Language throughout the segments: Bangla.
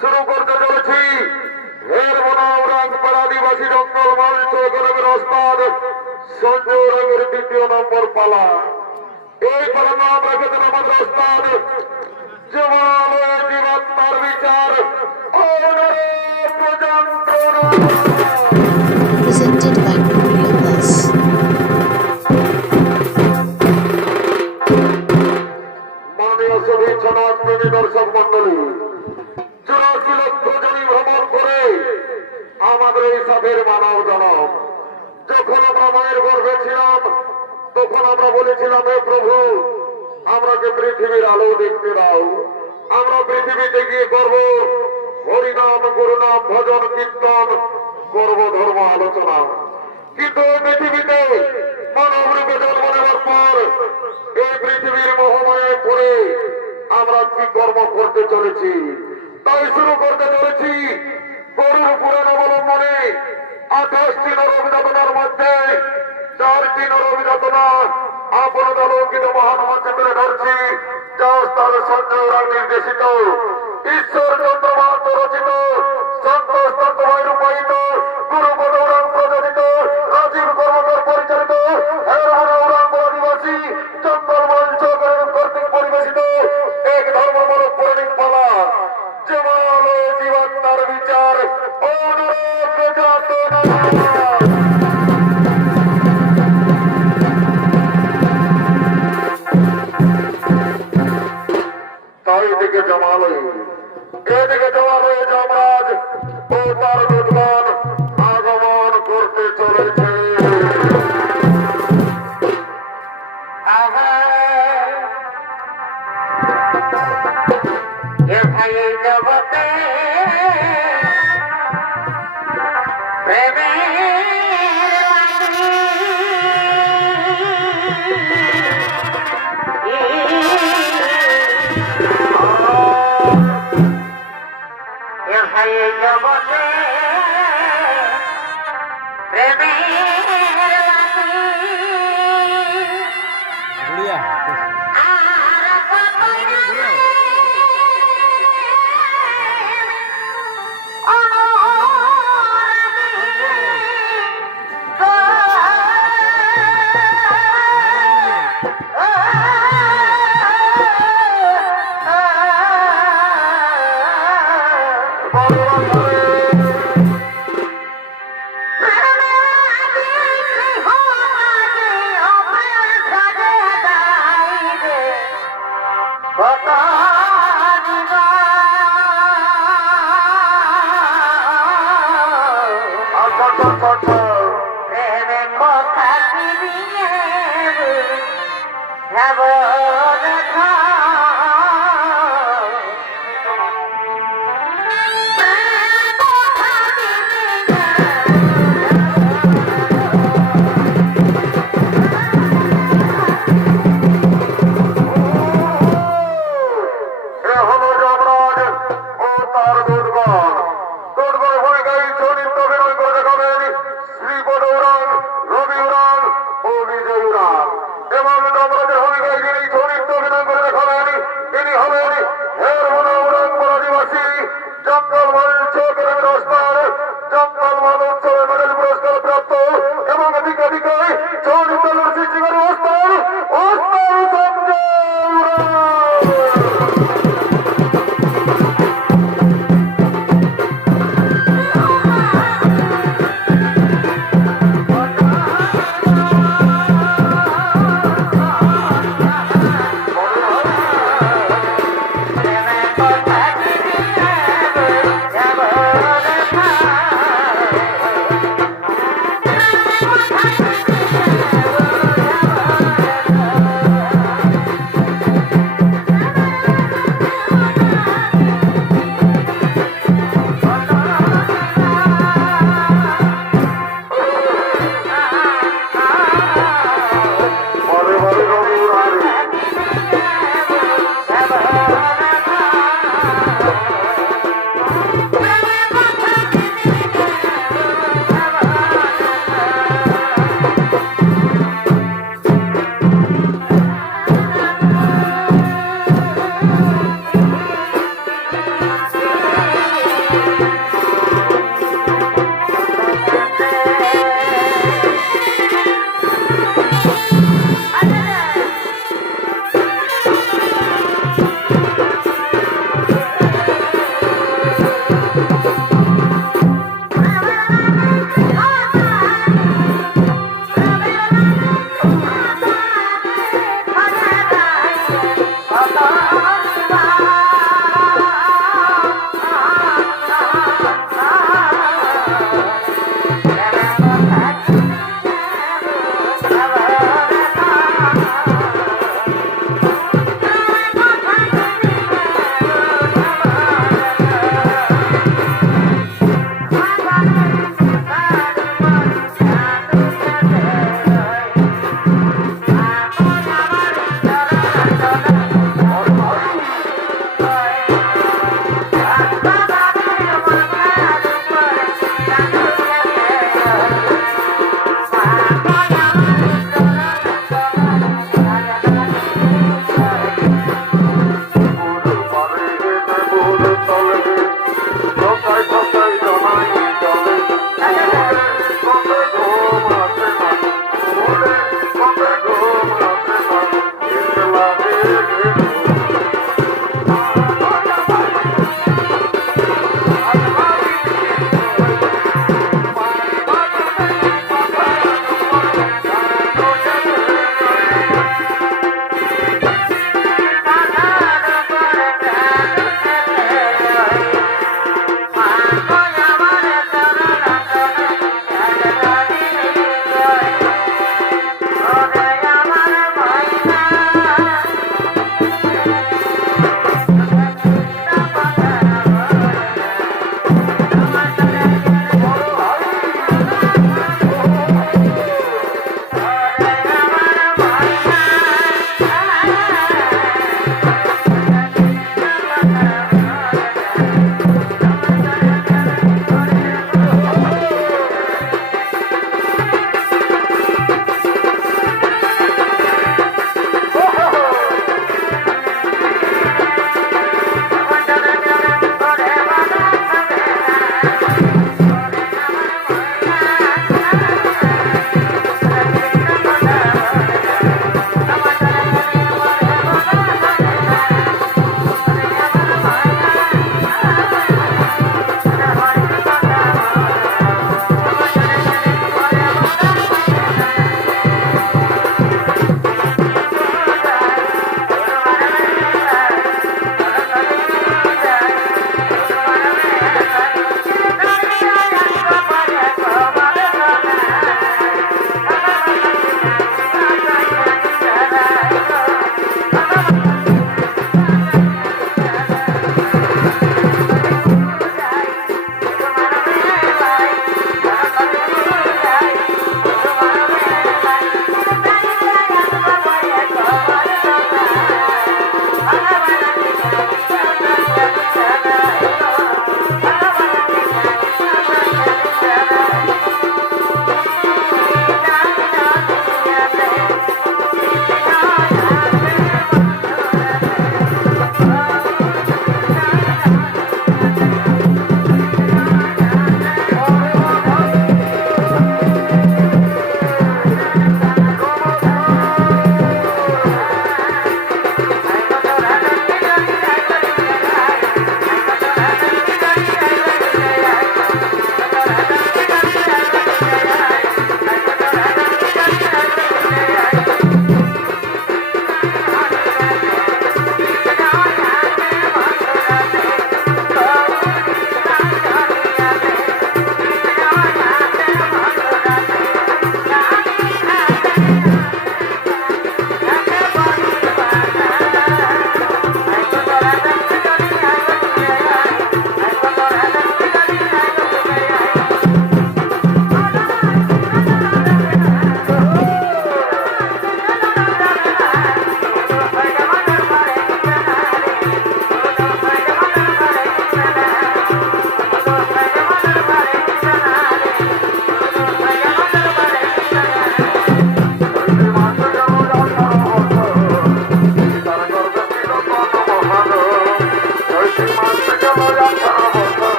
শুরু করতে চলেছি হের বনাম আদিবাসী জঙ্গল মঞ্চ গ্রামের ওস্তাদ সঞ্জয় রঙের ২য় নম্বর পালা। এই পালা নাম রেখেছেন আমাদের ওস্তাদ জীবাত্মার বিচার presented by Gloria Plus. মাননীয় সভী সমাজপ্রেমী দর্শক মন্ডলী, ৮৪ লক্ষ জমি ভ্রমণ করে আমাদের এই সাধের মানব জনম। যখন আমরা মায়ের গর্ভে ছিলাম তখন আমরা বলেছিলাম, হে প্রভু, আমরাকে পৃথিবীর আলো দেখতে দাও। আমরা পৃথিবীতে গিয়ে করব হরিনাম, গুরুনাম, ভজন, কীর্তন করব, ধর্ম আলোচনা। কিন্তু এই পৃথিবীতে মানব রূপে জন্ম নেওয়ার পর এই পৃথিবীর মোহময়ে পড়ে আমরা কি কর্ম করতে চলেছি? তাই শুরু করতে চলেছি গরুর পুরাণ অবলম্বনে ২৮টি নরবিযাতনার মধ্যে ৪টি নরবিযাতনা আপন অলৌকিত মহান মঞ্চে তুলে ধরছি, যা ওস্তাদ সঞ্জয় রায় নির্দেশিত, ঈশ্বর চন্দ্র মাহাতো রচিত, সন্তোষ তন্ত্রময় রূপায়িত, গুরু বনৌরাং প্রযোজিত, রাজীব কর্মকার পরিচালিত, হের বনৌরাং আদিবাসী জঙ্গল মঞ্চ কর্তৃক পরিবেশিত এক ধর্মমূলক পৌরাণিক পালা, জীবালয় জীবাত্মার বিচার ও নরক যাতনা। এদিকে জমালয়, এদিকে জমালয়ে যমরাজ ও তার দূতগণ আগমন করতে চলেছে। জগতে প্রেমে জগতে প্রেমে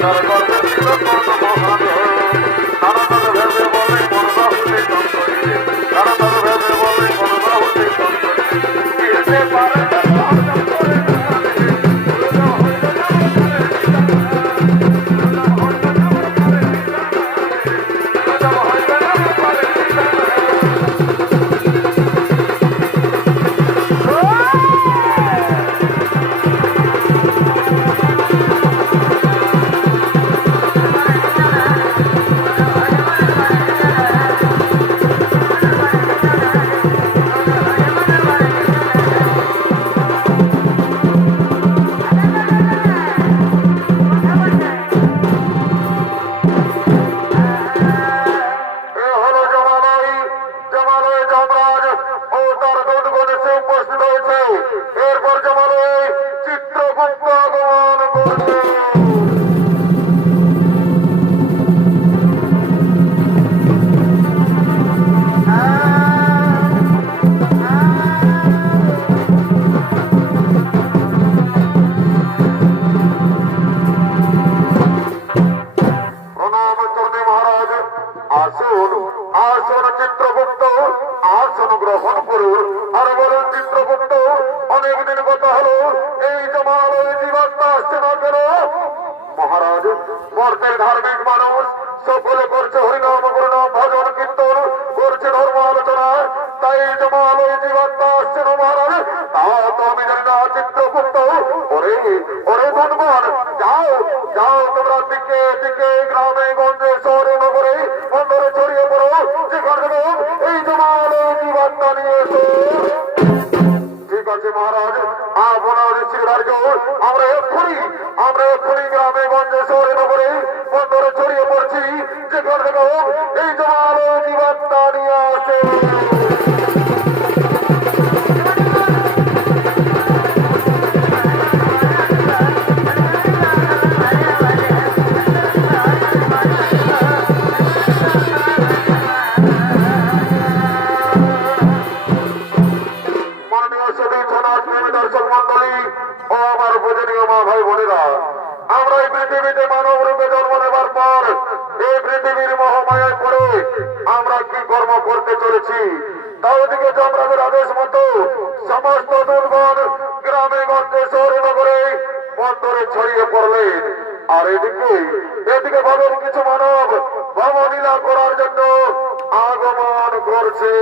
তার গর্বে ছিল কত মহান তারা তার ভেবে বলে মনবাহুতে চন্দনে তারা তার ভেবে বলে মনবাহুতে চন্দনে কিনতে পারে না হজম করে না আসুন আসুন চিত্রগুপ্ত আসন গ্রহণ করুন আর বলুন চিত্রগুপ্ত অনেকদিন কথা হলো এই জমাল ওই জীবাত্মা আসছে না কেন? মহারাজ মর্তের ধার্মিক মানুষ সকলে করছে হরিনাম গুরুনাম ভজন কীর্তন করছে ধর্ম আলোচনা তাই জমাল ওই জীবাত্মা আসছে না মহারাজ তা তো আমি জানি না চিত্রগুপ্ত ওরে ওরে বনবন যাও যাও তোমরা দিকে দিকে গ্রামে গঞ্জে শহরে নগরে বন্দরে ছড়িয়ে পড়ো যেখানে এই জমাল ওই জীবাত্মা নিয়ে এসো। ঠিক আছে মহারাজ আপনার শ্রীধার্য আমরা এক্ষুনি গ্রামে গঞ্জে শহরে নগরে বন্দরে ছড়িয়ে পড়ছি যেখানে এই জমাল ওই জীবাত্মা নিয়ে আসে। দর্শক মন্ডলী ও আমার পূজনীয় মা ভাই বোনেরা আমরা এই পৃথিবীতে মানব রূপে জন্ম নেবার পর এই পৃথিবীর মহামায়ায় পড়ে আমরা কি কর্ম করতে চলেছি তাও দিকে যমরাজের আদেশ মতো সমস্ত দুর্গণ গ্রামে গঞ্জে শহরে নগরে বন্দরে ছড়িয়ে পড়লেন আর এদিকে ভাবের কিছু মানব ভবলীলা করার জন্য আগমন করছে।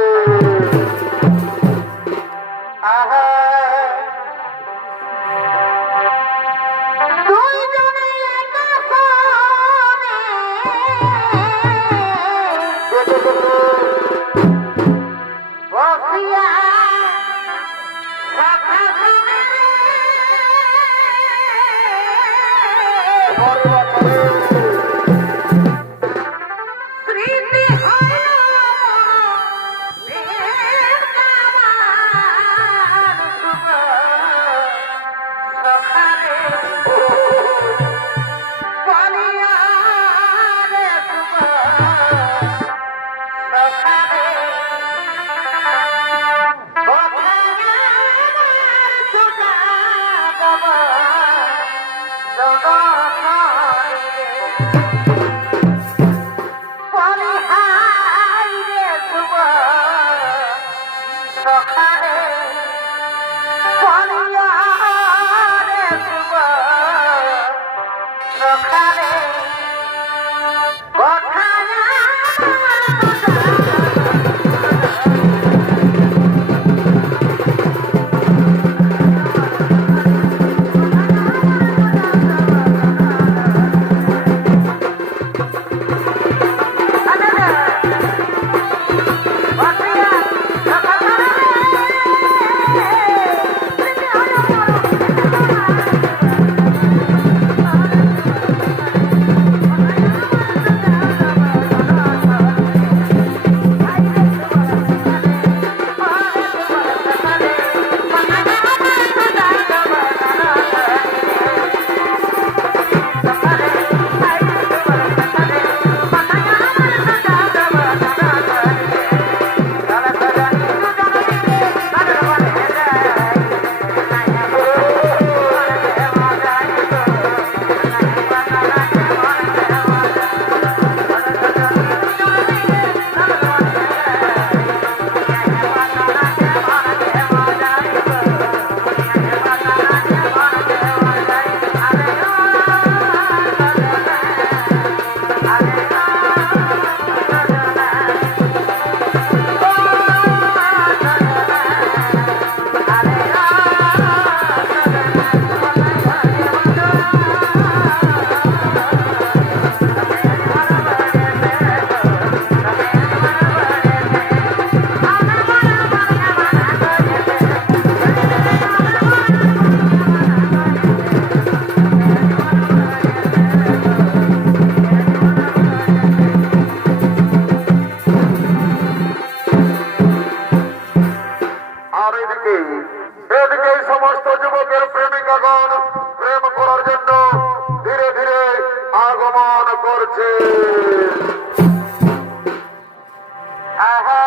আছে। আহা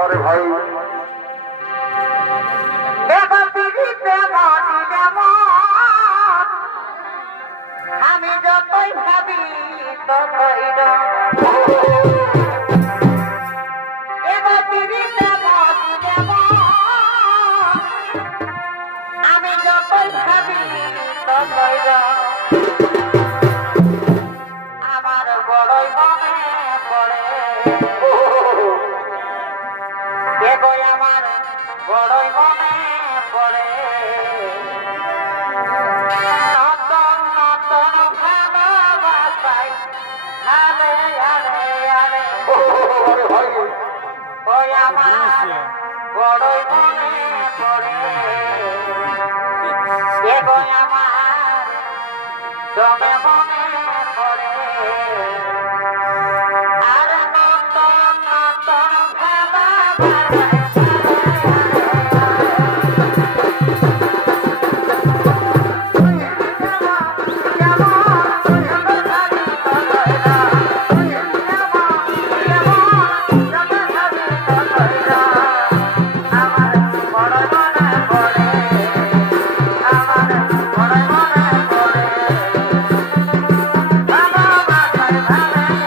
আরে ভাই এবার পিড়িতে মরি যেমন আমি যতই ভাবি ততই রং। এবার পিড়িতে মরি যেমন আমি যতই ভাবি ততই রং। আমার বড়ই মনে পড়ে এগোয় আমার বড়ই মনে পড়ে নতুন নতুন ভালোবাসায় আরে আরে আরে আরে ভাই ওই আমার বড়ই মনে পড়ে এগোয় আমার জমে মনে পড়ে আর নতুন নতুন ভালোবাসায় আমার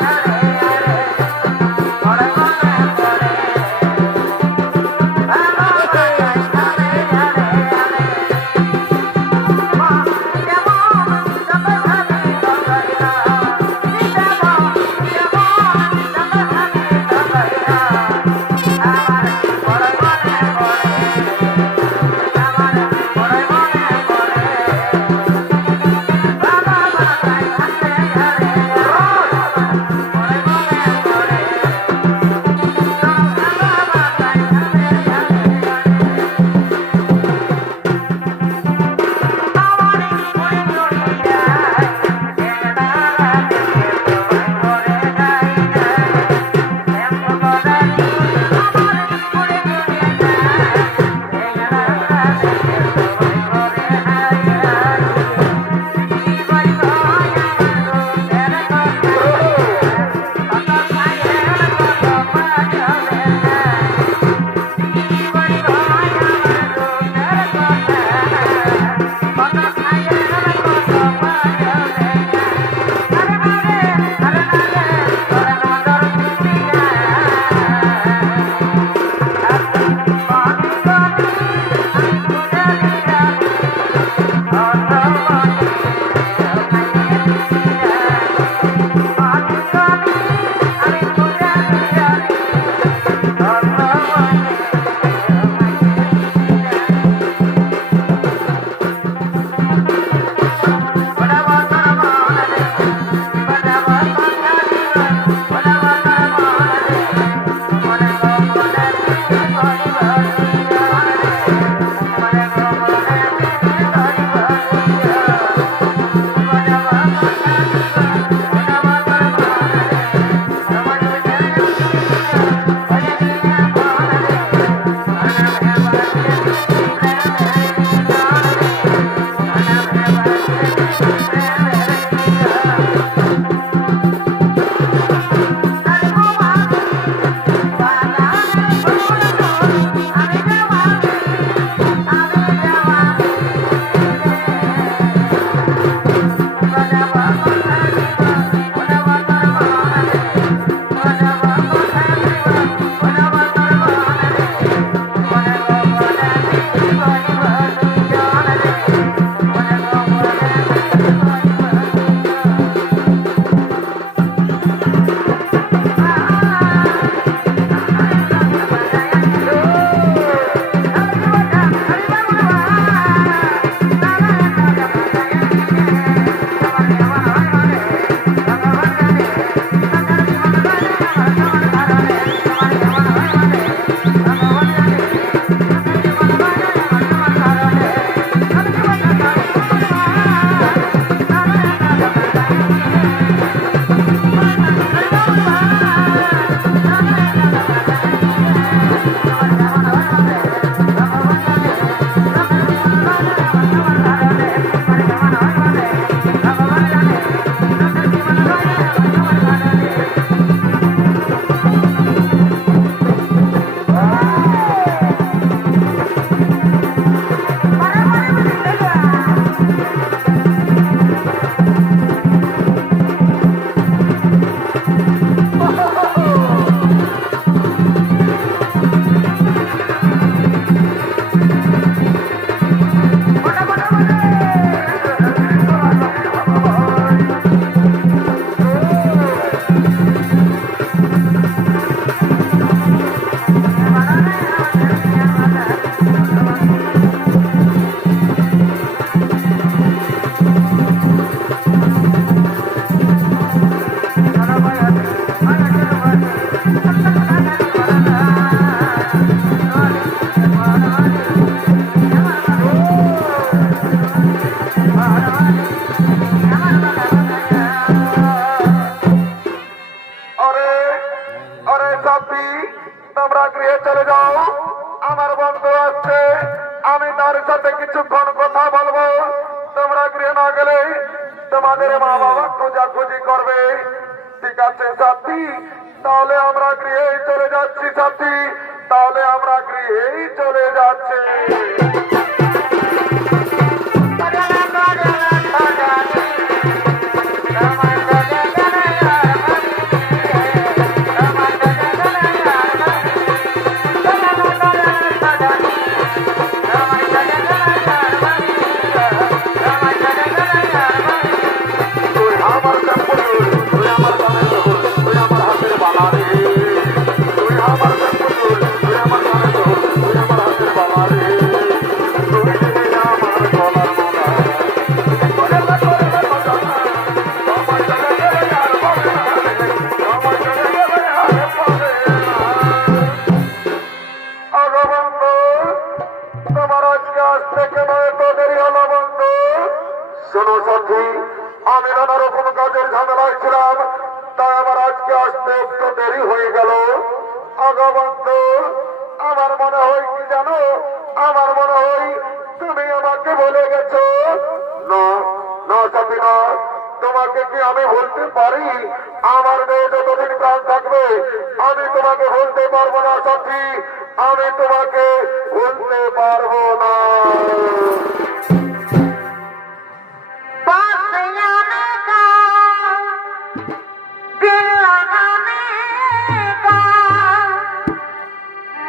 তোমাদের মা বাবা খোঁজাখুঁজি করবে। ঠিক আছে সাথী, তাহলে আমরা গৃহেই চলে যাচ্ছি সাথী, তাহলে আমরা গৃহেই চলে যাচ্ছি। তুই আমার কাপড়, তুই আমার কানের জোর, তুই আমার হাতের বালা রে। তুই আমার কাপড়, তুই আমার কানের জোর, তুই আমার হাতের বালা রে। তুই যে আমার গলার মালা। তোরে না তোরে না কথা না, আমার চলে গেলে আর পাবে না রে, আমার চলে গেলে আর পাবে না। আগো বন্ধু, তোমার আজকে আসতে কেন এত দেরি হলো বন্ধু? শোনো সাথী, আমি নানা রকম কাজের ঝামেলায় ছিলাম, তাই আমার আজকে আসতে একটু দেরি হয়ে গেল। আগো বন্ধু, আমার মনে হয় কি জানো, আমার মনে হয় তুমি আমাকে ভুলে গেছো। না না সাথী না, তোমাকে কি আমি ভুলতে পারি? আমার মেয়ে যতদিন প্রাণ থাকবে আমি তোমাকে ভুলতে পারবো না সাথী, আমি তোমাকে ভুলতে পারবো না।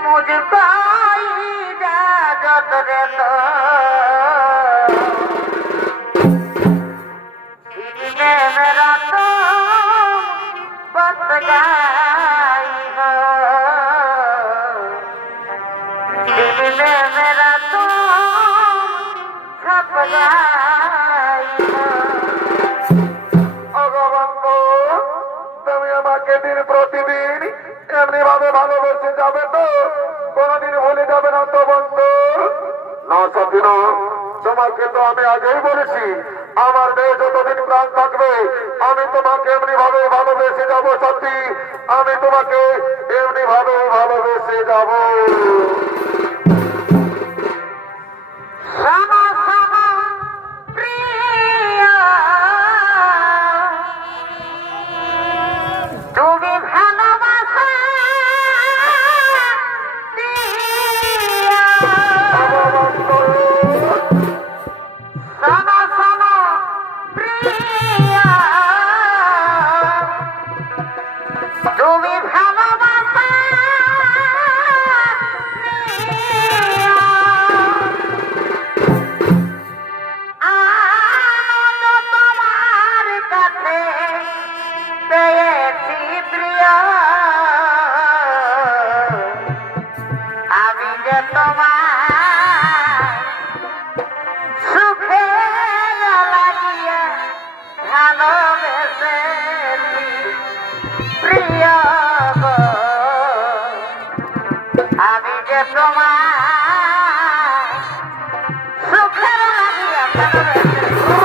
मुझको इजाजत दे दो, मेरा तो बस गई हो, दिल में मेरा तो छप गई हो। আগো বন্ধু, তুমি আমাকে দিন প্রতিদিন এমনি ভাবে ভালোবেসে যাবে তো? কোনদিন ভুলে যাবে না তো বন্ধু? না সাথী না, তোমাকে তো আমি আগেই বলেছি আমার মেয়ে যতদিন প্রাণ থাকবে আমি তোমাকে এমনি ভাবে ভালোবেসে যাবো সাথী, আমি তোমাকে এমনি ভাবে ভালোবেসে যাবো। Sama sama priya, তুমি ভালোবাসা দিয়া। আগো বন্ধু, Sama sama priya, তুমি ভালোবাসা দিয়া। আনন্দ তোমার কাছে পেয়েছি প্রিয়, আমি যে তোমার সুখে লাগিয়ে ভালোবেসেছি প্রিয় গো, আমি যে তোমার সুখে লাগিয়ে ভালোবেসেছি।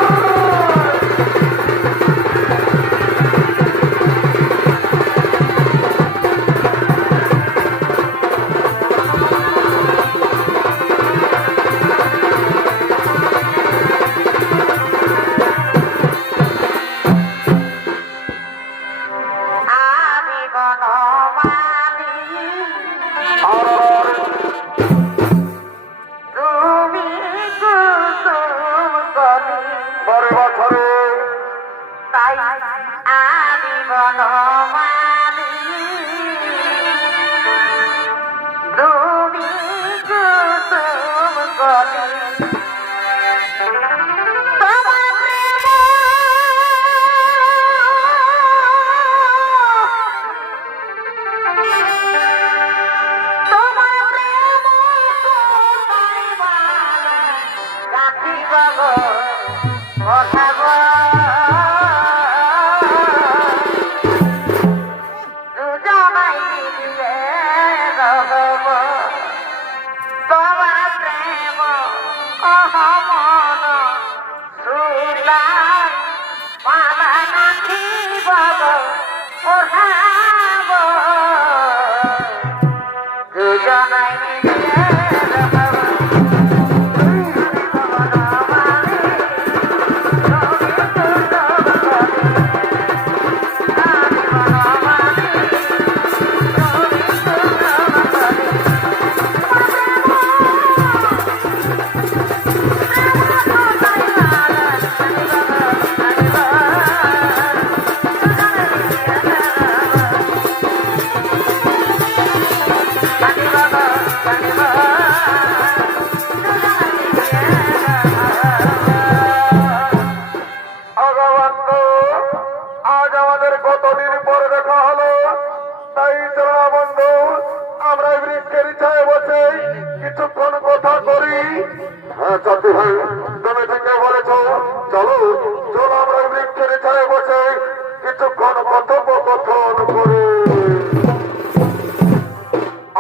আমি বনমালী, আর তুমি কুসুম কলি, পরে বছরে তাই আমি বনমালী, তুমি কুসুম কলি। তোমার প্রেম তোমার প্রেম কোথায় বলো, রাখিব গো কথা গো, দুজনাই মিলিয়ে রহব। তোমার প্রেম অহমন সুলাই মালা রাখিব গো ওঠাব, দুজনাই মিলিয়ে রহব। তুমি বনমালী, তুমি সাথী ভাই তুমি ঠিকই বলেছ। চলো চলো আমরা এই বৃক্ষের ছায় বসে কিছুক্ষণ কথোপকথন করি।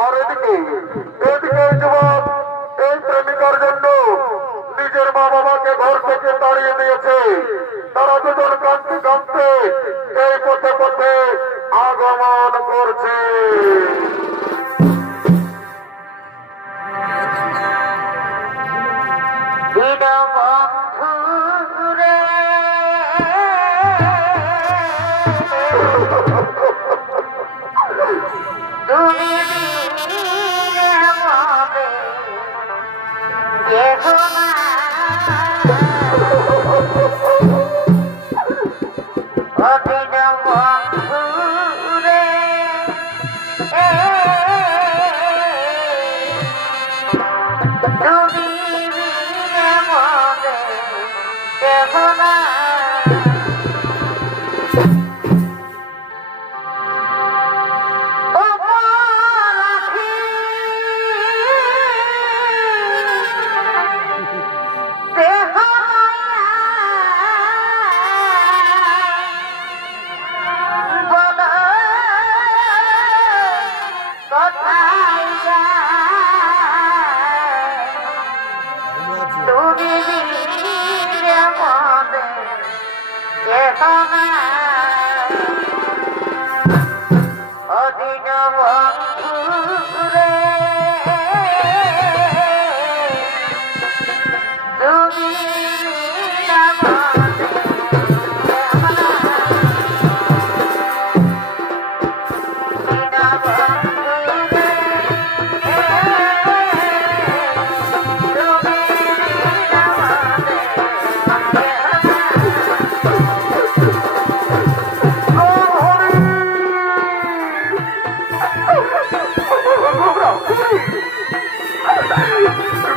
আর এদিকে এদিকে এই যুবক এই প্রেমিকার জন্য নিজের মা বাবাকে ঘর থেকে তাড়িয়ে দিয়েছে। তারা দুজন কাঁদতে কাঁদতে এই পথে পথে আগমন করছে। বন্ধুরে তুমি দিলে হবে কেহ না অদিন বন্ধুরে তুমি দিলে হবে কেহ না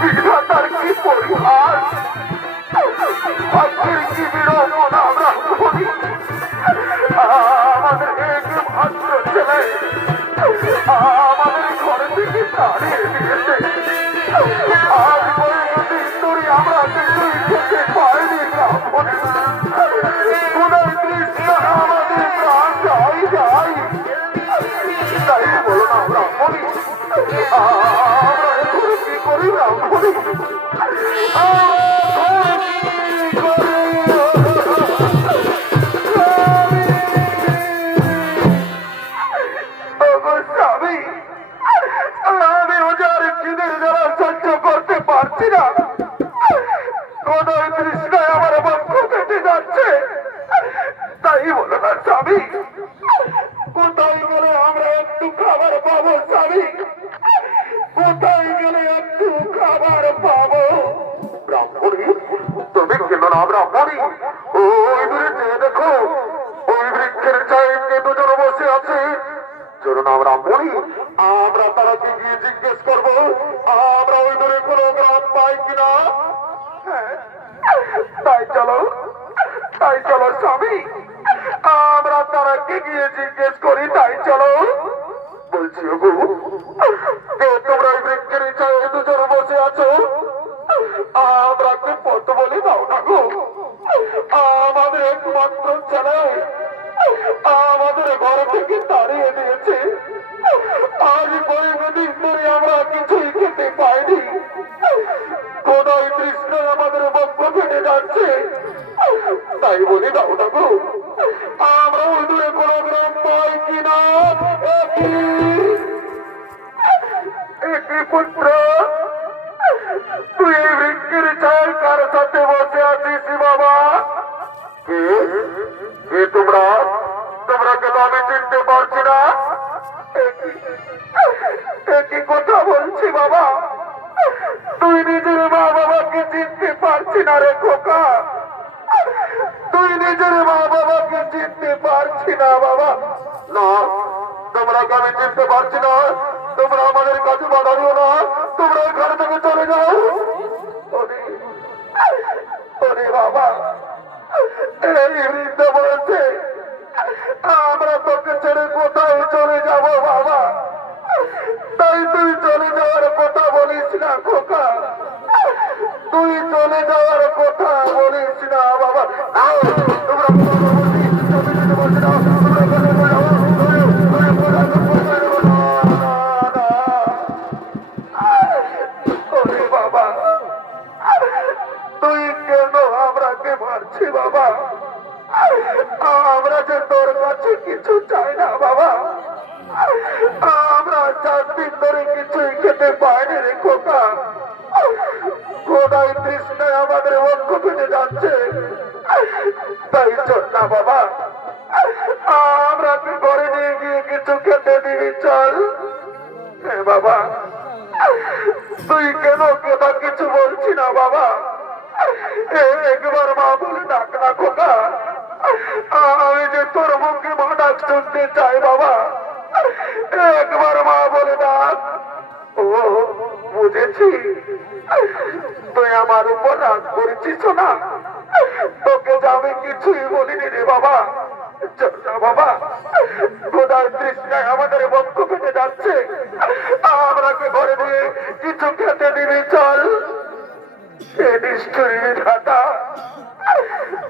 বিধাতার কি পরিহাস, ভাগ্যের কি বিড়ম্বনা আমরা করি। আমাদের এক মাত্র ছেলে আমাদের ঘরে থেকে তাড়িয়ে দিয়েছে। আজ কয়েকদিন ধরে আমরা কিছুই খেতে পাইনি। কোথায় কৃষ্ণ আমাদের প্রাণ যাই যাই, তাই বলো না আমরা বলি আমরা এখন কি করি না বলি। স্বামী আমি ওজার খিদের জ্বালা সহ্য করতে পারছি না। কোথায় তৃষ্ণায় আমার বক্ষ কেটে যাচ্ছে, তাই বলো না স্বামী। কোথায় গেলে আমরা একটু খাবার পাবো স্বামী, কোথায় গেলে একটু খাবার পাবো। ব্রাহ্মণী তুমি কেন না ব্রাহ্মণী, ওই দূরে চেয়ে দেখো ওই বৃক্ষের ছায়ে কে দুজন বসে আছে। চলো না ব্রাহ্মণী আমরা তারাকে গিয়ে জিজ্ঞেস করবো আমরা ওই দূরে কোনো গ্রাম পাই কিনা। তাই চলো স্বামী আমরা তারাকে গিয়ে জিজ্ঞেস করি। তাই চলো বলছি ওগো তোমরা ওই বৃক্ষের ছায়ে দুজন বসে আছো, আমরা কি পথ বলে দাও না গো। আমাদের একমাত্র ছেলে আমাদের ঘর থেকে তাড়িয়ে দিয়েছে। আজ কয়েকদিন ধরে আমরা কিছুই খেতে পাইনি। কোথায় কৃষ্ণ আমাদের বক্ষ ফেটে যাচ্ছে, তাই বলে দাও না গো আমরা ওই দূরে কোনো গ্রাম পাই কিনা। একই পুত্র তুই এই বৃক্ষের ছায় কার সাথে বসে আছিস বাবা? কে তোমরা কেন আমি চিনতে পারছি না। একই কথা বলছি বাবা, তুই নিজের মা বাবাকে চিনতে পারছি না রে খোকা, তুই নিজের মা বাবাকে চিনতে পারছি না বাবা। না তোমরা কে আমি চিনতে পারছি না, তোমরা আমাদের কাছে বাধা দিও না, তোমরা ঘর থেকে চলে যাও। ওরে বাবা এই বৃদ্ধ বলছে আমরা তোকে ছেড়ে কোথায় চলে যাব বাবা, তাই তুই চলে যাওয়ার কথা বলিস না খোকা। তুই চলে যাওয়ার কথা বলিস না বাবা। নাও, তোমরা পূর্ববর্তী জমি দিতে বলছে না, তোমরা কোথায় যাও? তোমরা কোথায় যাও? না, না। ওরে বাবা, তুই কেন আমরাকে মারছি বাবা? আমরা যে তোর কাছে কিছু চাই না বাবা। আমরা 4 দিন ধরে কিছুই খেতে পাইনি রে খোকা। খোদাই তৃষ্ণায় আমাদের অঙ্গ ফেটে যাচ্ছে। তাই জন্য বাবা আমরা ঘরে নিয়ে গিয়ে কিছু খেতে দিবি চল। হ্যাঁ বাবা, তুই কেন কথা কিছু বলছি না বাবা? একবার মা বলে ডাক না খোকা। আমি যে তোর মুখে মা ডাক শুনতে চাই বাবা। একবার মা বলে ডাক। ও বুঝেছি, তুই আমার উপর রাগ করেছিস না। তোকে যে আমি কিছুই বলিনি রে বাবা। চল না বাবা, খোদার তৃষ্ণায় আমাদের বক্ষ পেতে যাচ্ছে। আমরাকে ঘরে দিয়ে কিছু খেতে দিবি চল। হে নিষ্ঠুরী বিধাতা,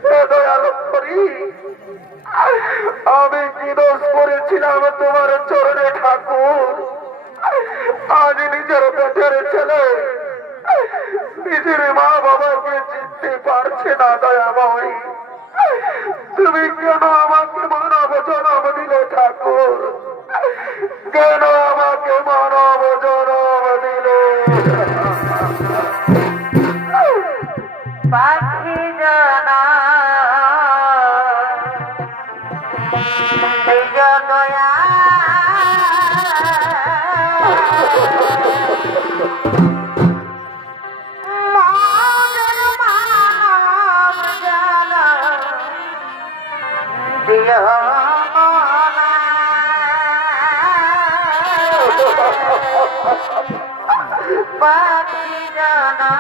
হে দয়ালু করি, আমি কি দোষ করেছিলাম তোমার চরণে ঠাকুর? আজ নিজের পেটের ছেলে নিজের মা বাবাকে চিনতে পারছে না দয়াময়। তুমি কেন আমাকে মানব জনম দিলে ঠাকুর? কেন আমাকে মানব জনম দিলে? পাখি জানা দয়া পাখি জানা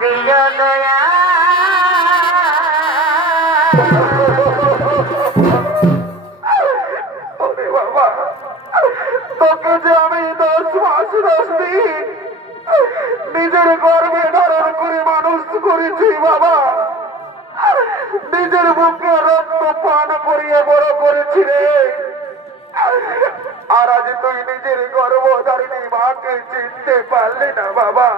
দিয় দয়া ওরে বাবা, তোকে যে আমি 10 মাস 10 দিন নিজের গর্ভে ধারণ করে মানুষ করেছি বাবা। নিজের বুকে রক্ত পান করিয়ে বড় করেছি রে। আর আজ তুই নিজের গর্ভধারিণী মাকে চিনতে পারলি না বাবা।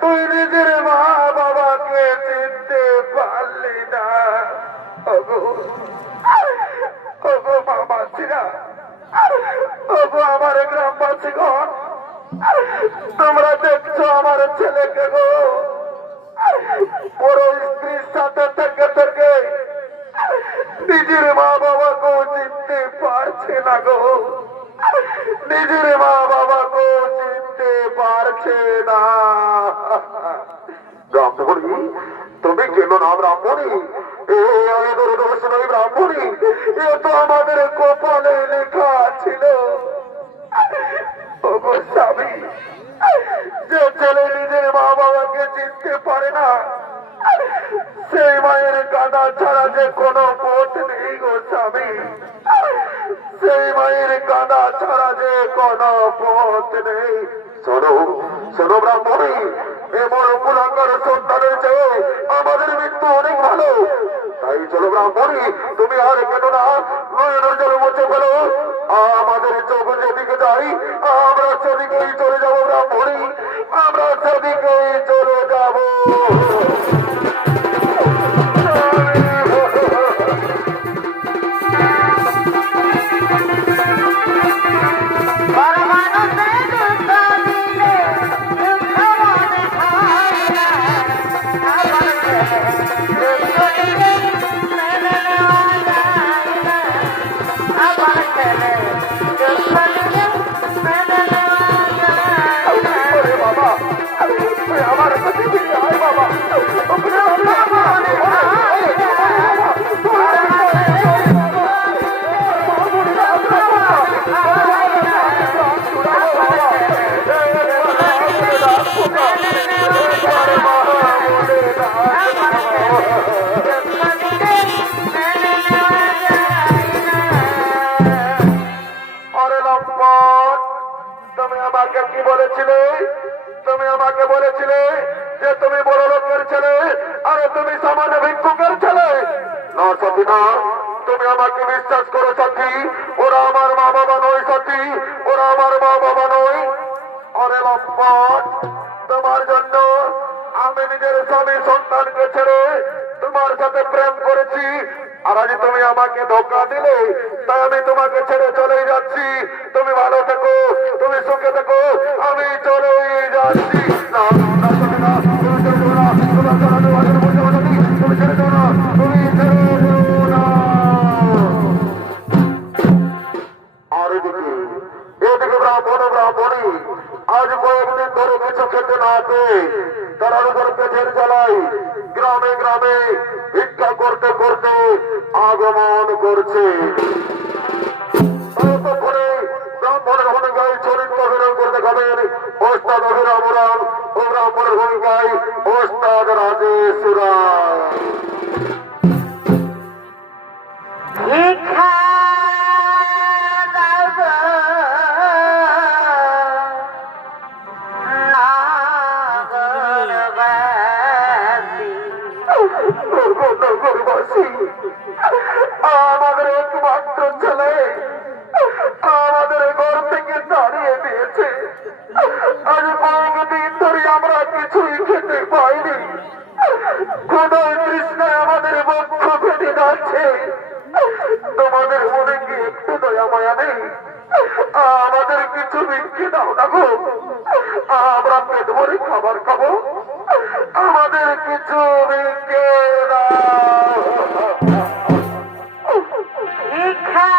তুই নিজের মা বাবাকে চিনতে পারলি না। ওগো ওগো মামাসিরা, ওগো আমার গ্রামবাসীগণ, তোমরা দেখছো আমার ছেলেকে গো বড় স্ত্রীর সাথে থেকে থেকে নিজের মা বাবাকেও চিনতে পারছে না গো। নিজের মা বাবাকেও চিনতে পারছে না। ব্রাহ্মণী, তুমি কেন না ব্রাহ্মণী? এ আমাদের দোষ নয় ব্রাহ্মণী, এ তো আমাদের কপালে লেখা ছিল। ওগো স্বামী, যে ছেলে নিজের মা বাবাকে চিনতে পারে না, সেই মায়ের কাঁদা ছাড়া যে কোনো পথ নেই গো স্বামী। সেই মায়ের কাঁদা ছাড়া যে কোনো পথ নেই। শোনো শোনো ব্রাহ্মণী, এমন কুলাঙ্গার সন্তানের চেয়ে আমাদের মৃত্যু অনেক ভালো। তাই চলো ব্রাহ্মণী, তুমি আর কেন না নয়নের জল মুছে ফেলো। আমাদের চোখ যেদিকে যাই আমরা সেদিকেই চলে যাবো ব্রাহ্মণী, আমরা সেদিকেই চলে যাবো। আমার কাছে ফিরে আয় বাবা। আরে লম্পট, তুমি আমাকে কি বলেছিলে? আমি নিজের স্বামী সন্তানকে ছেড়ে তোমার সাথে প্রেম করেছি, আর আজ তুমি আমাকে ধোকা দিলে, তাই আমি তোমাকে ছেড়ে চলেই যাচ্ছি। তুমি ভালো থেকো, তুমি সুখে থেকো, আমি চলেই যাচ্ছি। না, না, চলে না, তুমি ছেড়ে দেবো না, তোমার ছাড়া আমি বাজারে বসে বসে আছি। তুমি ছেড়ে দেবো না, তুমি ছেড়ে দেবো না। আর এদিকে ব্রাহ্মণী আজ কয়েকদিন ধরে কিছু খেতে না পেয়ে তারা উপর পেটের জ্বালাই গ্রামে গ্রামে ভিক্ষা করতে করতে আগমন করছে। ততক্ষণে ব্রাহ্মণের ভূমিকায় চরিত্র অভিনয় করতে খাবেন ওস্তাদ অভিরাম রাম ও ব্রাহ্মণের ভূমিকায় ওস্তাদ রাজেশ রায়। ভিক্ষা দাও নগরবাসী, নগরবাসী, আমাদের একমাত্র ছেলে আমাদের ঘর থেকে দাঁড়িয়ে দিয়েছে। আজ কয়েকদিন ধরে আমরা কিছুই খেতে পাইনি। ক্ষুধায় তৃষ্ণায় আমাদের বক্ষ ফেটে যাচ্ছে। তোমাদের মনে কি একটু দয়া মায়া নেই? আমাদের কিছু ভিক্ষে দাও না গো, আমরা পেট ভরে খাবার খাবো। আমাদের কিছু ভিক্ষে দাও। ভিক্ষা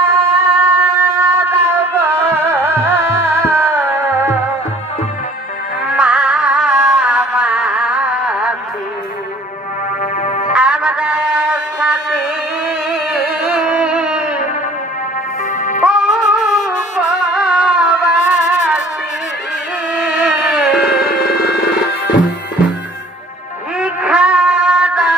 দাও গো মামাসি, আমরা সাথী উপবাসী। ভিক্ষা দাও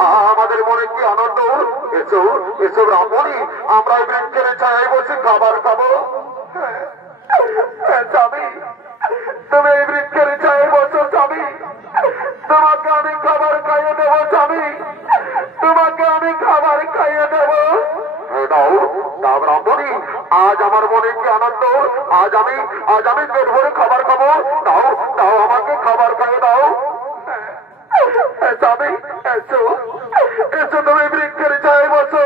আমাদের মনে কি আনন্দ। এসো এসো ব্রাহ্মণী, আমরা এই বৃক্ষের ছায়ায় বসে খাবার খাবো। স্বামী, তুমি এই বৃক্ষের ছায়ায় বসো স্বামী, তোমাকে আমি খাবার খাইয়ে দেবো স্বামী, তোমাকে আমি খাবার খাইয়ে দেবো। দাও দাও ব্রাহ্মণী, আজ আমার মনে কি আনন্দ। আজ আমি পেট ভরে খাবার খাবো। দাও দাও, আমাকে খাবার খাইয়ে দাও। স্বামী, এসো এসো, তুমি বৃক্ষের ছায়ায় বসো,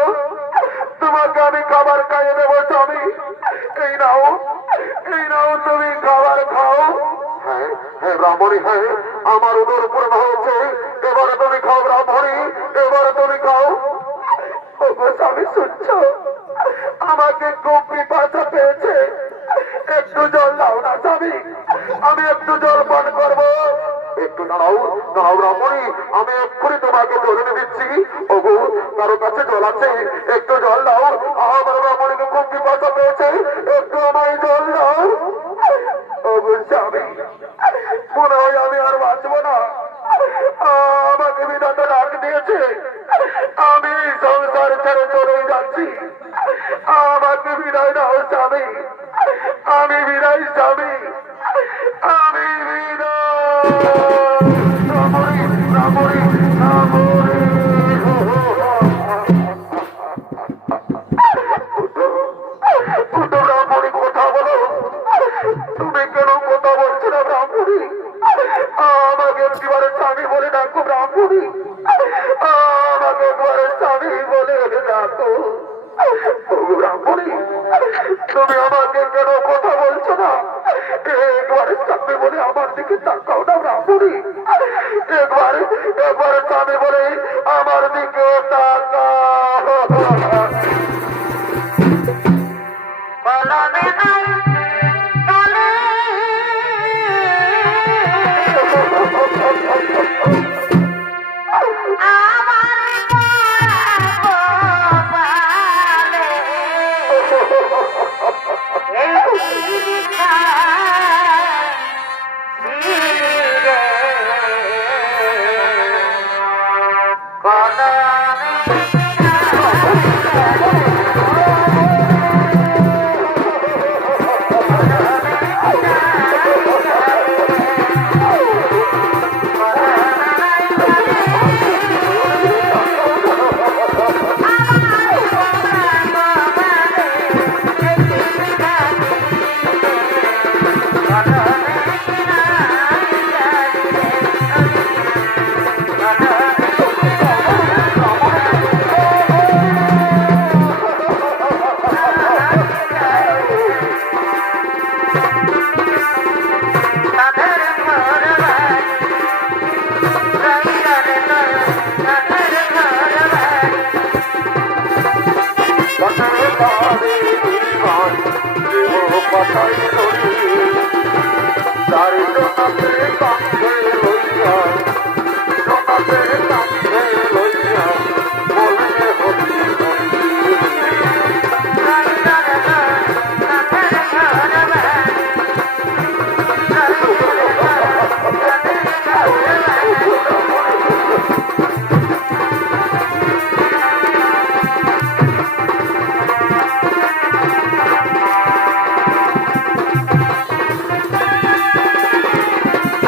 তোমাকে আমি খাবার খাইয়ে দেবো স্বামী। এই নাও তুমি খাবার খাও। হ্যাঁ হ্যাঁ ব্রাহ্মণী, হ্যাঁ আমার উদর পূর্ণ হয়েছে, এবারে তুমি খাও ব্রাহ্মণী, এবারে তুমি খাও। ওগো স্বামী, শুনছ, আমাকে খুব পিপাসা পেয়েছে, একটু জল দাও না স্বামী, আমি একটু জল পান করবো। একটু দাঁড়াও দাঁড়াও ব্রাহ্মণী, আমি এক্ষুনি তোমাকে জল এনে দিচ্ছি। ওগো, কারো কাছে জল আছে? একটু জল দাও, আমার ব্রাহ্মণীকে খুব পিপাসা পেয়েছে, একটু আমায় জল দাও। ওগো স্বামী, মনে হয় আমি আর বাঁচবো না, আমাকে বিধাতা ডাক দিয়েছে, আমি সংসার ছেড়ে চলে যাচ্ছি, আমাকে বিদায় দাও স্বামী, আমি বিদায় স্বামী, আমি ব্রাহ্মণী, কথা বলো, তুমি কেন কথা বলছো না ব্রাহ্মণী? আমাকে একবারে স্বামী বলে ডাকো ব্রাহ্মণী, আমাকে একবারে স্বামী বলে ডাকো। ব্রাহ্মণী, তুমি আমাকে কেন কথা বলছো না? একবারে স্বামী বলে আমার দিকে তাকাও না ব্রাহ্মণী, একবারে স্বামী বলে আমার দিকে তাকাও। কলমে নাই কালে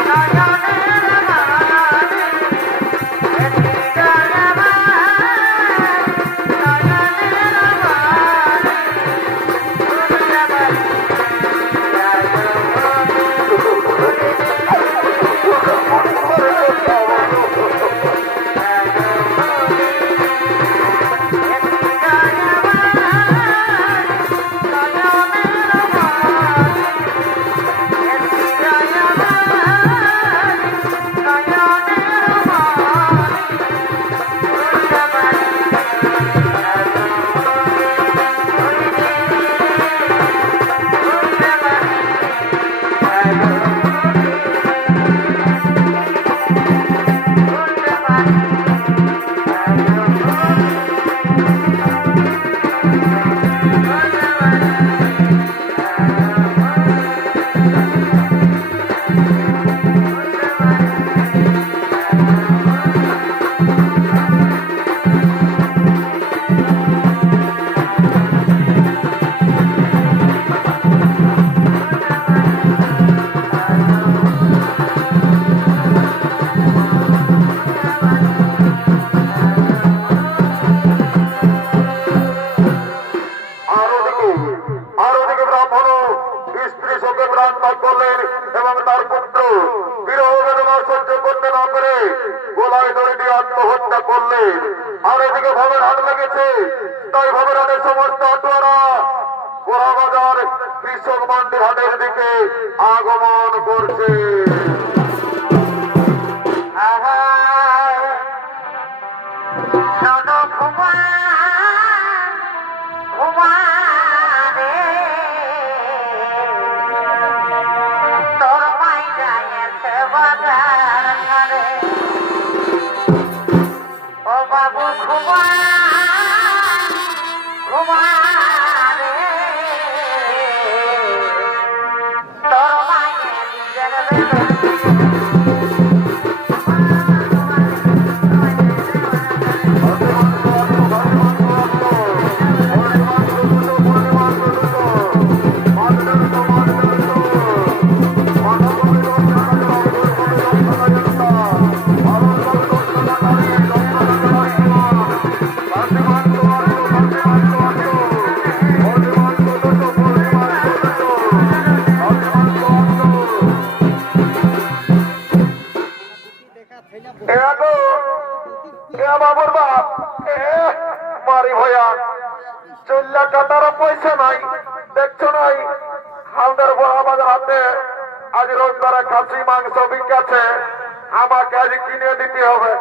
Bye. যাচ্ছে, তাই ভবনের সমস্ত অটোয়ারা বড়বাজার কৃষক মান্ডি হাটের দিকে আগমন করছে। বাবুর বাপ মারি ভয়া চল্লা কাটার পয়সা নাই, দেখছো নাই হালদার বড়া বাজার হাতে আজ রোজগারে খাসি মাংস বিকাছে, আমাকে আজ কিনে দিতে হবে।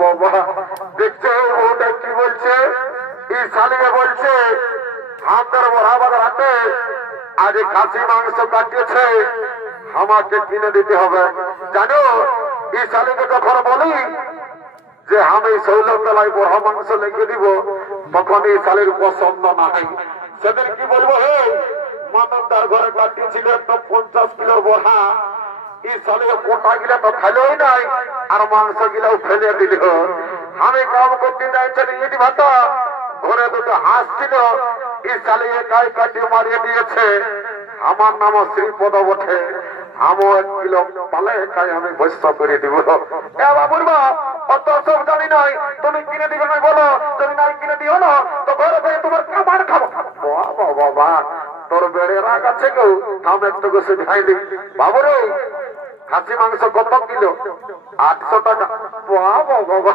বাবা দেখছো ওটা কি বলছে, এই শালিকে বলছে হালদার বড়া বাজার হাতে আজ খাসি মাংস কাটিয়েছে, আমাকে কিনে দিতে হবে। জানো এই শালিকে যখন বলি যে আমি শৈলতলায় বড় মাংস লিখে দিব, তখন এই শালির পছন্দ নাই। সেদিন কি বলবো, হে মানবদার ঘরে কাটিয়েছিল একটা 50 কিলো বড়া, এই শালিকে কোটা গিলা তো খাইলেই নাই আর মাংস গিলাও ফেলে দিল। আমি কাম করতে যাইছিলি ইট ভাতা, ঘরে দুটো হাঁস ছিল, এই শালিকে গায়ে কাটিয়ে মারিয়ে দিয়েছে। আমার নাম শ্রীপদ বটে, আমও 1 কিলো পালে খাই আমি ভস্য করে দিব। বাবুর মা অত সব জানি নাই, তুমি কিনে দিবে না বলো, যদি নাই কিনে দিও না তো ঘরে থেকে তোমার কামার খাবো। বাবা তোর বেড়ে রাগ আছে কেউ, থাম একটু গোসে খাই দিই। বাবুরে খাসি মাংস কত কিলো? 800 টাকা। বাবা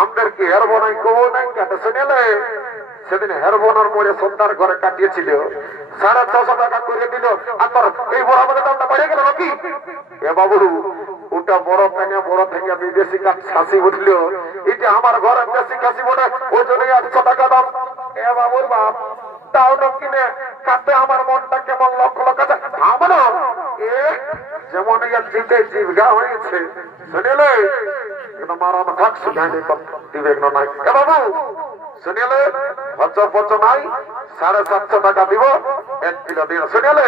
আমাদের কি হের বনাই কবো নাই কেটে শুনেলে, সেদিন হের বোনার মোড়ে সন্তান ঘরে কাটিয়েছিল, 650 টাকা করে দিল। আর তোর এই বড় আমাদের দামটা বেড়ে গেল নাকি? এ বাবু ওটা বড় পেনে বড় থেকে বিদেশি খাসি উঠল, এটা আমার ঘরে দেশি খাসি বটে, ওই জন্য 800 টাকা দাম। এ বাবুর বাপ তাও না কিনে কাটে আমার মনটা কেমন লক্ষ লক্ষ আমার যেমন জিতে জীবগা হয়েছে শুনেলে মারান থাক শুনে দিবে নাই। এ বাবু শুনেলে হচ্ছর পচ্ছ নাই, 750 টাকা দিব 1 কিলো দিন। শুনেলে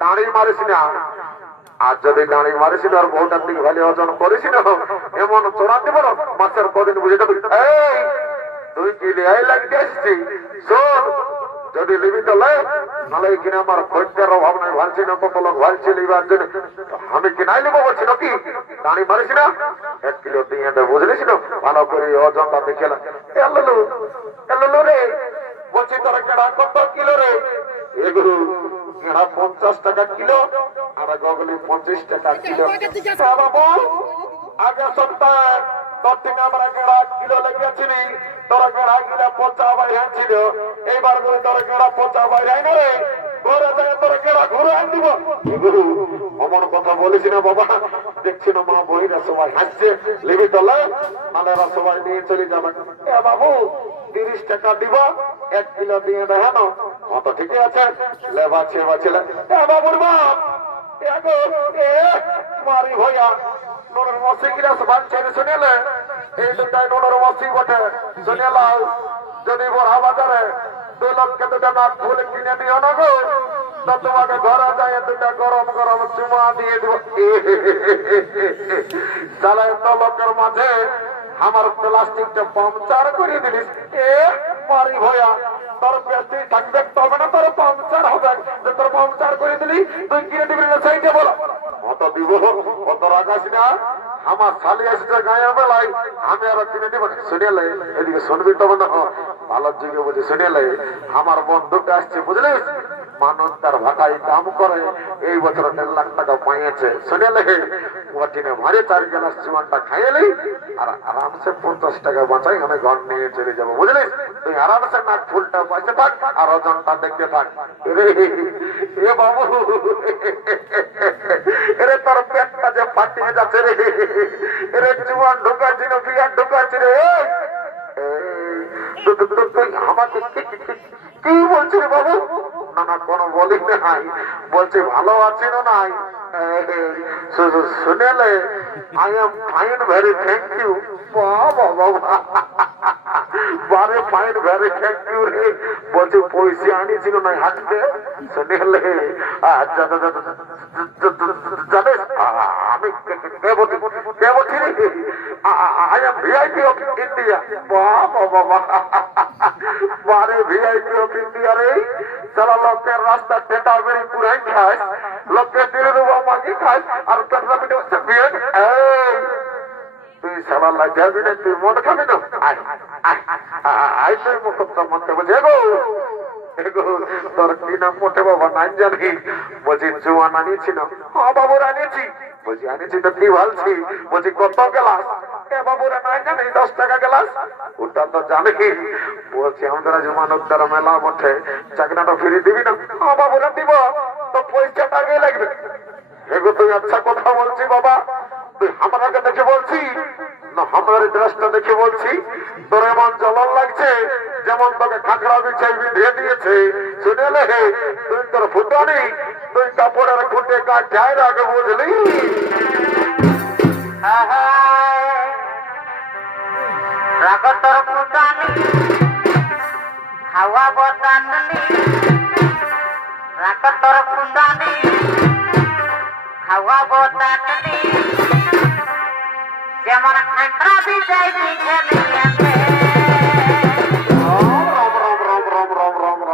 দাঁড়ি মারিস না, আর যদি দাঁড়ি মারিস না আর বহুটার দিকে ভালো ওজন করিস না, এমন চোরা দিব না মাছের কদিন বুঝে যাবি। এই তুই কি লেহাই লাগতে আসছি, শোন যদি লিবি তো লে, নাহলে কিনে আমার খদ্দের অভাব নাই, ভালছি না কত লোক ভালছি লিবার জন্য, আমি কিনাই লিবো বলছি নাকি? দাঁড়ি মারিস না, 1 কিলো দিয়ে দে, বুঝলিস না? ভালো করে ওজনটা দেখে না। এলো রে বলছি তোরা কেডা কত কিলো রে? এগুলো কেডা 50 টাকা কিলো আর গগলি 25 টাকা কিলো। বাবু আগে সপ্তাহে তোর থেকে আমরা কেডা কিলো লেগেছিলি, তোরা কেডা কিলো 50 বাইরে ছিল, এইবার করে তোরা কেডা 50 বাইরে আইন রে, ঘরে যায় তোরা কেডা ঘুরে আন দিব। অমন কথা বলিস না বাবা, দেখছি না মা বইরা সবাই হাসছে, লিবি তোলে মানে সবাই নিয়ে চলে যাবে। বাবু 30 টাকা দিব, 1 কিলো দিয়ে দেখানো অত ঠিকই আছে, লেবা ছেবা ছেলে। বাবুর বাপ মারি ভয়া নোনের মসি গিলা সবাই ছেড়ে শুনেলে, এই দুটাই নোনের মসি বটে। শুনেলাও যদি বড়া বাজারে 2 লক্ষ দুটা নাক ফুল কিনে দিও না গো, তো তোমাকে ঘরে যায় দুটা গরম গরম চুমা দিয়ে দিব। তাহলে 2 লক্ষের মাঝে আমার প্লাস্টিকটা পাংচার করে দিলিস। মারি ভয়া তোর বেশি থাকবে তবে না তোর পাংচার হবে, তোর পাংচার করে দিলি তুই কিনে দিবি না সেইটা বলো। অত দিব অত রাখাস না, আমার শালি আসছে গায়ে মেলায়, আমি আরো কিনে দিব। শুনেলে এদিকে শুনবি তবে না, ভালো যুগে বুঝি শুনেলে আমার বন্ধুটা আসছে বুঝলিস, মানুষ তার ভাটাই কাম করে এই বছর 1.5 লাখ টাকা পাইয়েছে শুনেলে ওটিনে ভারী 4 গ্লাস জীবনটা খাইলে আর আরামসে 50 টাকা বাঁচাই আমি ঘর নিয়ে চলে যাবো বুঝলি তুই আরামসে নাক ফুলটা পাইতে থাক আর ওজনটা দেখতে থাক এ বাবু এরে তোর পেটটা যে ফাটিয়ে যাচ্ছে রে এরে জীবন ঢুকাচ্ছি না বিয়ার ঢুকাচ্ছি রে আমাকে কি বলছিস বাবু না না কোনো বলি নাই বলছি ভালো আছি না নাই শুনেলে I am fine very thank you বাবা বারে ফাইন ভেরি থ্যাংক ইউ রে বলছি পয়সা আনিছিল না হাঁটতে শুনেলে জানিস আমি কে বলছি রে I am VIP of India বাবা বারে ভিআইপি অফ ইন্ডিয়া রে সারা লোকের রাস্তা টেটা বেরি পুরাই খায় লোকের দিনে দেবো মাগি খায় আর পেটরা পিঠে হচ্ছে বিয়ে তুই সারা লাগাবি না তুই মন খাবি না আই তুই মুখটা মনতে বলছি এগো তোর কি নাম মোটে বাবা নাই জানি বলছি জোয়ান আনিয়েছি না হ্যাঁ বাবুর আনিয়েছি বলছি আনিয়েছি তো কি ভালছি বলছি কত গ্লাস বাবুরা নাই জানি 10 টাকা গ্লাস ওটা তো জানি বলছি আমাদের আজ মানবদার মেলা বটে চাকরিটা ফিরে দিবি না হ্যাঁ বাবুরা দিব তো পয়সাটা আগে লাগবে এগো তুই আচ্ছা কথা বলছি বাবা তুই আমাকে দেখে বলছি না আমার ড্রেসটা দেখে বলছি তোর এমন জ্বলন লাগছে যেমন তোকে খাকড়া বিছাই দিয়ে দিয়েছে শুনেলে তুই তোর ফুটানি তুই কাপড়ের খুঁটে কাটায় রাখে বুঝলি তোর ফুটানি হাওয়া বতাননি রাখ তোর ফুটানি হাওয়া বতাননি যেমন খাকড়া বিছাই দিয়েছে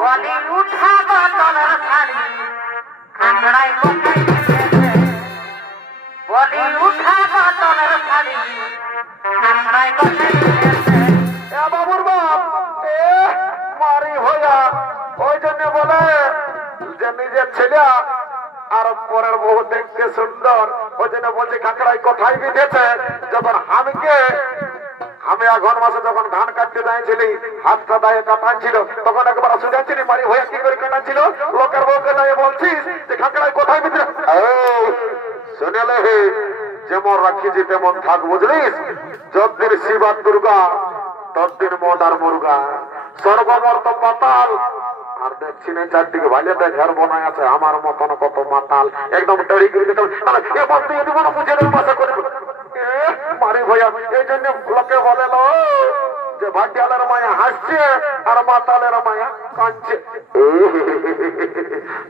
বলি উঠাব তোর শাড়ি খাকড়াই কোথায় দিয়েছে বলি উঠাব তোর শাড়ি খাকড়াই কোথায় দিয়েছে বাবুর বাপ মারি হইয়া ওই জন্য বলে যে নিজের ছেলে আর পরের বউ দেখতে সুন্দর ওই জন্য বলছে কাকড়াই কোথায় বিঁধেছে যখন আমি আঘন মাসে যখন ধান কাটতে যাইছিলি হাতটা দায়ে কাটাচ্ছিল তখন একবার শুনেছিলি মারি হইয়া কি করে কাটাচ্ছিল লোকের বউকে দায়ে বলছিস যে কাকড়াই কোথায় বিঁধে শুনেলে যেমন রাখিছি তেমন থাক বুঝলিস যতদিন শিবা দুর্গা ততদিন মদ আর মুরগা সর্বমর্ত পাতাল আর দেখছি না চারদিকে ভাইলেতে ঘর বনায় আছে আমার মতন কত মাতাল একদম তড়ি করে দিতে বুঝে দেবো মাসা করে মারি ভাইয়া এই জন্য লোকে বলে যে ভাটিয়ালের মায়া হাসছে আর মাতালের মায়া কাঁদছে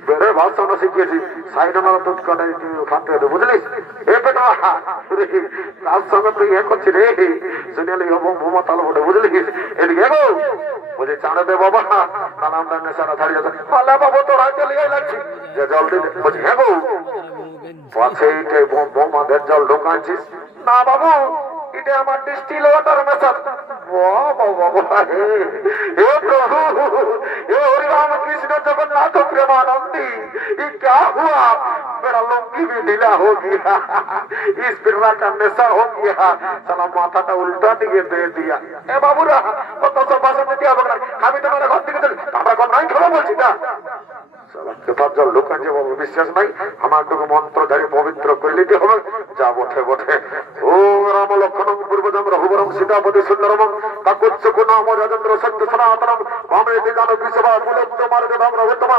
বেড়ে ভাষণ শিখিয়েছি সাইডনার দুধ কাটাই খাতে বুঝলিস এ বেটা তার সঙ্গে তুই এ করছি রে শুনেলি মাতাল বটে বুঝলিস এদিকে গো বলছে চাঁদে দে বাবা তাহলে আমরা নেশাটা ছাড়িয়ে যাবে পালা বাবু তোরা চলিয়ে লাগছি যে জল দিতে বলছি হ্যাঁ গো পাশে বোমাদের জল ঢোকাচ্ছিস না বাবু এটা আমার ডিস্টিল ওয়াটার মেশাত कृष्ण जगन्नाथ प्रेमानंदी ये क्या हुआ मेरा लुंगी भी ढीला हो गया इस बिरला का नशा हो गया साला माथा का उल्टा दिए दे दिया ए बाबूरा कत सब भाषण दिया बगरा আমি তোমার ঘর থেকে চলে আমরা কোন নাই খাবো বলছি না সালা জল লোকান যে বাবু বিশ্বাস নাই আমাকে মন্ত্র ধরে পবিত্র করে নিতে হবে যা বটে বটে ও রাম লক্ষণ পূর্বজম রঘুবরম সীতাপতি সুন্দরম কাকুৎস গুণাম রাজেন্দ্র সত্য সনাতনম ভামে দিগানো বিশ্ববা মুলক্ত মার্গদম রঘুত্তমা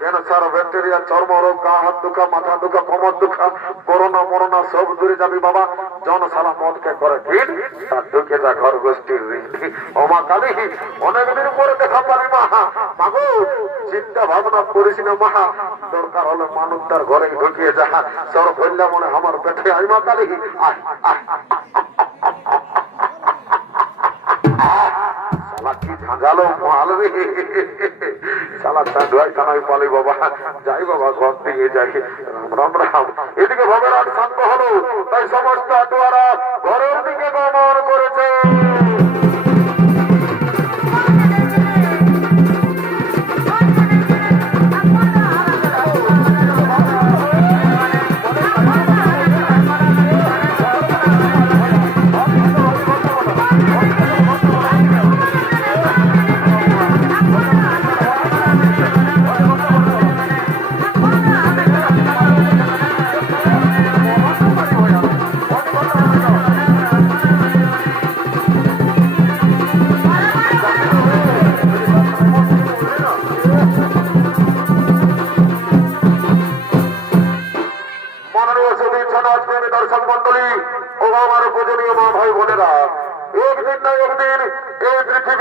ক্যান্সার ব্যাকটেরিয়া চর্ম রোগ গা হাত দুঃখা মাথা দুঃখা কোমর দুঃখা করোনা মরোনা সব দূরে যাবি বাবা জন সালা মদকে করে দিন তার ঢুকে যা ঘর গোষ্ঠীর অমা কালী অনেকদিন পরে দেখা পারি মা মাগো চিন্তা ভাবনা করিস না মা দরকার হলে মানুষ তার ঘরে ঢুকিয়ে যা সর বললাম মনে আমার পেটে আই মা কালী কি ঝাঁঝালো মাল রে সালা চাঁদুয়াই কানাই পালি বাবা যাই বাবা ঘর দিয়ে যাই রাম রাম এদিকে ভগবান শান্ত হলো তাই সমস্ত আটুয়ারা ঘরের দিকে গমন করেছে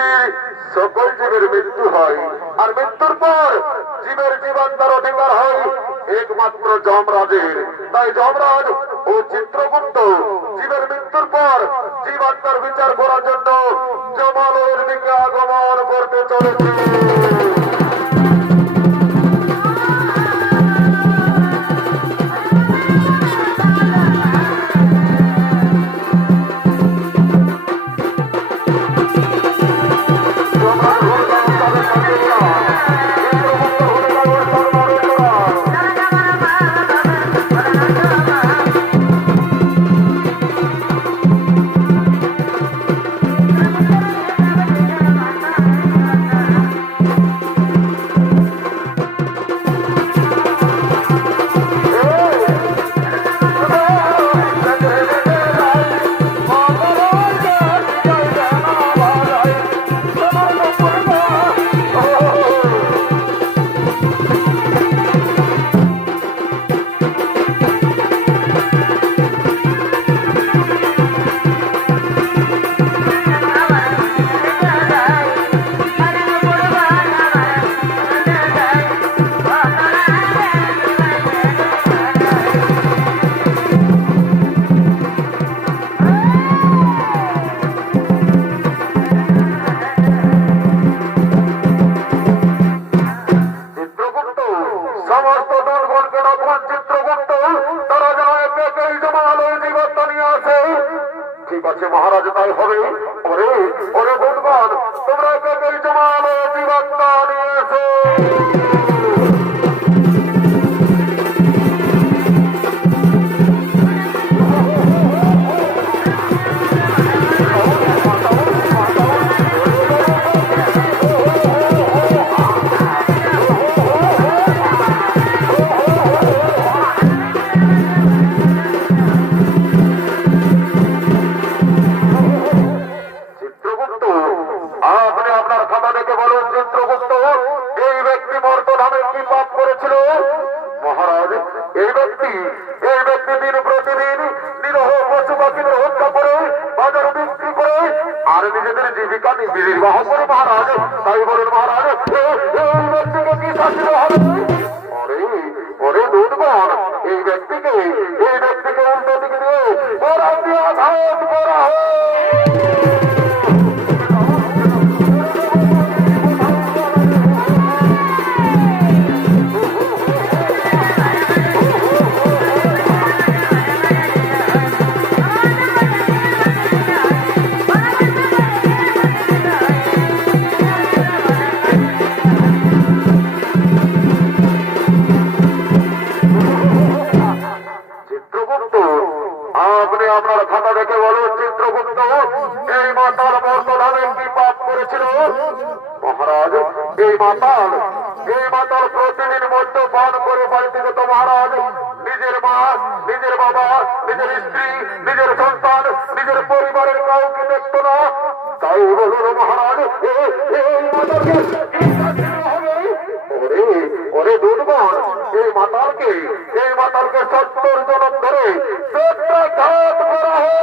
পৃথিবীর সকল জীবের মৃত্যু হয়, আর মৃত্যুর পর জীবের জীবাত্মার অধিকার হয় একমাত্র যমরাজের। তাই যমরাজ ও চিত্রগুপ্ত জীবের মৃত্যুর পর জীবাত্মার বিচার করার জন্য যমালয়ের দিকে আগমন করতে চলেছে। সমস্ত দলগণকে তখন চিত্রগুপ্ত তারা যেন একেই জমালয় জীবাত্মা নিয়ে আসে। ঠিক আছে মহারাজ, তাই হবে। ওরে ওরে বন্ধুগণ, তোমরা একেই জমালয় জীবাত্মা নিয়ে এসো। আর নিজেদের জীবিকা নির্বাহ করে মহারাজ, তাই বলেন মহারাজ এই ব্যক্তিকে কি শাস্তি দেওয়া হবে? ওরে দুর্গণ, এই ব্যক্তিকে উল্টো দিকে দিয়ে ওরা দিয়ে আঘাত করা হয়। আপনার খাতা দেখে বলো চিত্রগুপ্ত, এই মাতাল বর্তমানে কি পাপ করেছিল? মহারাজ, এই মাতাল প্রতিদিন মধ্য পান করে বাড়িতে যেত মহারাজ। নিজের মা, নিজের বাবা, নিজের স্ত্রী, নিজের সন্তান, নিজের পরিবারের কাউকে দেখতো না। তাই বলুন মহারাজ, এই মাতালকে কি শাস্তি দেওয়া হবে? ওরে দুর্গণ, এই মাতালকে 70 জনম ধরে ঘাত করা হয়।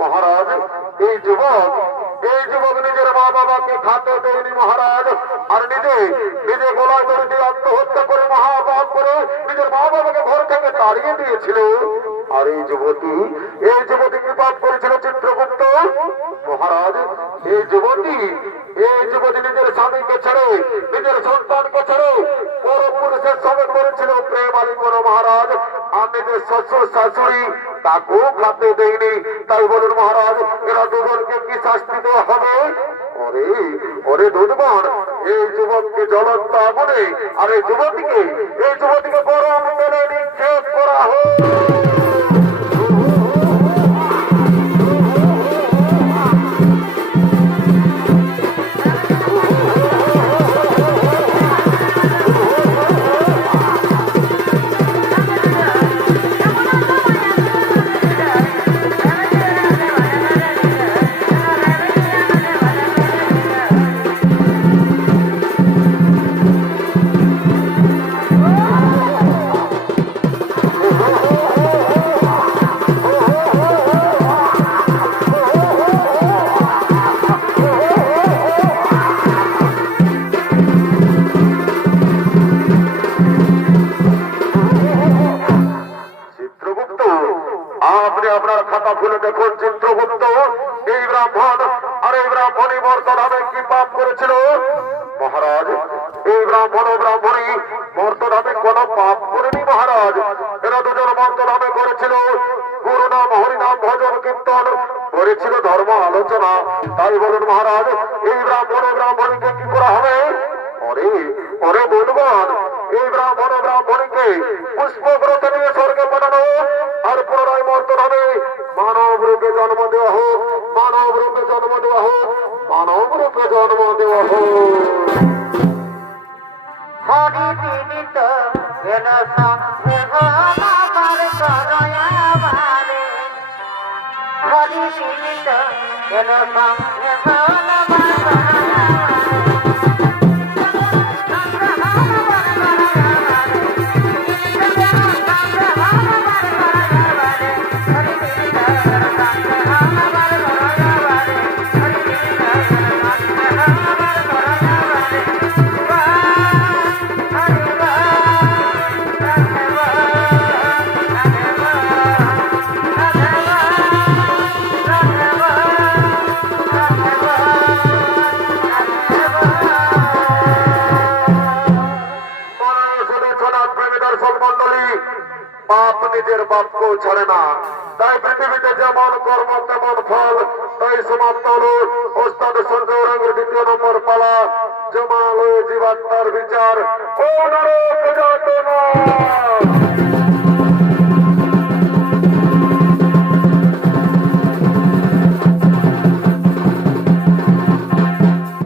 মহারাজ, এই যুবক নিজের মা বাবাকে খাতে দেয়নি মহারাজ, আর নিজে গলায় ধরে দিয়ে আত্মহত্যা করে মহাপাপ করে নিজের মা বাবাকে ঘর থেকে তাড়িয়ে দিয়েছিল। আর এই যুবতী কি পাপ করেছিল চিত্রগুপ্ত? মহারাজ, এই যুবতী নিজের স্বামীকে ছেড়ে, নিজের সন্তানকে ছেড়ে পরপুরুষের সঙ্গে করেছিল প্রেম আলিঙ্গন মহারাজ। আর নিজের শ্বশুর শাশুড়ি তাকেও খাতে দেয়নি। তাই বলুন মহারাজ, এরা দুজনকে কি শাস্তি দেওয়া হবে? ওরে দুর্গণ, এই যুবককে জ্বলন্ত আগুনে আর এই যুবতীকে গরম তেলে নিক্ষেপ করা হোক। ব্রাহ্মণী মর্তধামে কি পাপ করেছিল মহারাজ? এই ব্রাহ্মণ ও ব্রাহ্মণী মর্তধামে কোনো পাপ করেনি মহারাজ। এরা দুজন মর্তধামে করেছিল গুরু নাম হরিনাম ভজন কীর্তন করেছিল ধর্ম আলোচনা। তাই বলুন মহারাজ, এই ব্রাহ্মণ ও ব্রাহ্মণীকে কি করা হবে? অরে অরে বলবান, এই ব্রাহ্মণ ও ব্রাহ্মণীকে পুষ্পব্রত নিয়ে স্বর্গে পাঠানো আর পুনরায় মর্তধামে মানব রূপে জন্ম দেওয়া হোক, মানব রূপে জন্ম দেওয়া হোক, মানব রূপে জন্ম দেওয়া হোক। হরি পীড়িত এল সঙ্গে আমার করয়াবারে, হরি পীড়িত এল সঙ্গে আমার পাপ নিজের বাক্য ছাড়ে না, তাই পৃথিবীতে যেমন কর্ম তেমন ফল। তাই সমাপ্ত হল ওস্তাদ সঞ্জয় রঙের 2য় নম্বর পালা, জমালয় জীবাত্মার বিচার। ও নরক যাতনা।